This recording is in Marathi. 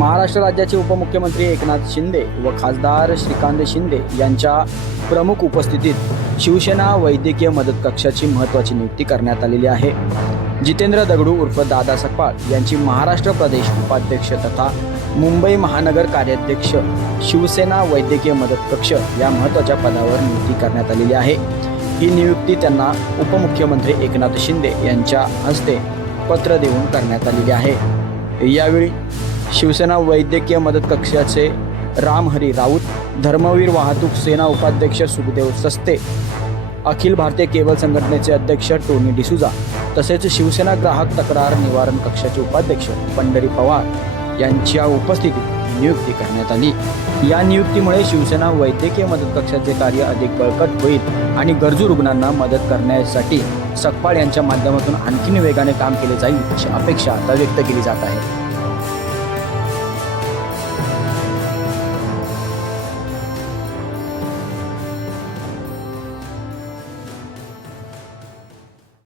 महाराष्ट्र राज्याचे उपमुख्यमंत्री एकनाथ शिंदे व खासदार श्रीकांत शिंदे यांच्या प्रमुख उपस्थितीत शिवसेना वैद्यकीय मदत कक्षाची महत्त्वाची नियुक्ती करण्यात आलेली आहे। जितेंद्र दगडू उर्फ दादा सकपाळ यांची महाराष्ट्र प्रदेश उपाध्यक्ष तथा मुंबई महानगर कार्याध्यक्ष शिवसेना वैद्यकीय मदत कक्ष या महत्त्वाच्या पदावर नियुक्ती करण्यात आलेली आहे। ही नियुक्ती त्यांना उपमुख्यमंत्री एकनाथ शिंदे यांच्या हस्ते पत्र देऊन करण्यात आलेली आहे। यावेळी शिवसेना वैद्यकीय मदत कक्षाचे रामहरी राऊत, धर्मवीर वाहतूक सेना उपाध्यक्ष सुखदेव सस्ते, अखिल भारतीय केबल संघटनेचे अध्यक्ष टोनी डिसूजा तसेच शिवसेना ग्राहक तक्रार निवारण कक्षाचे उपाध्यक्ष पंढरी पवार यांच्या उपस्थितीत नियुक्ती करण्यात आली। या नियुक्तीमुळे शिवसेना वैद्यकीय मदत कक्षाचे कार्य अधिक बळकट होईल आणि गरजू रुग्णांना मदत करण्यासाठी सकपाळ यांच्या माध्यमातून आणखीन वेगाने काम केले जाईल अशी अपेक्षा आता व्यक्त केली जात आहे।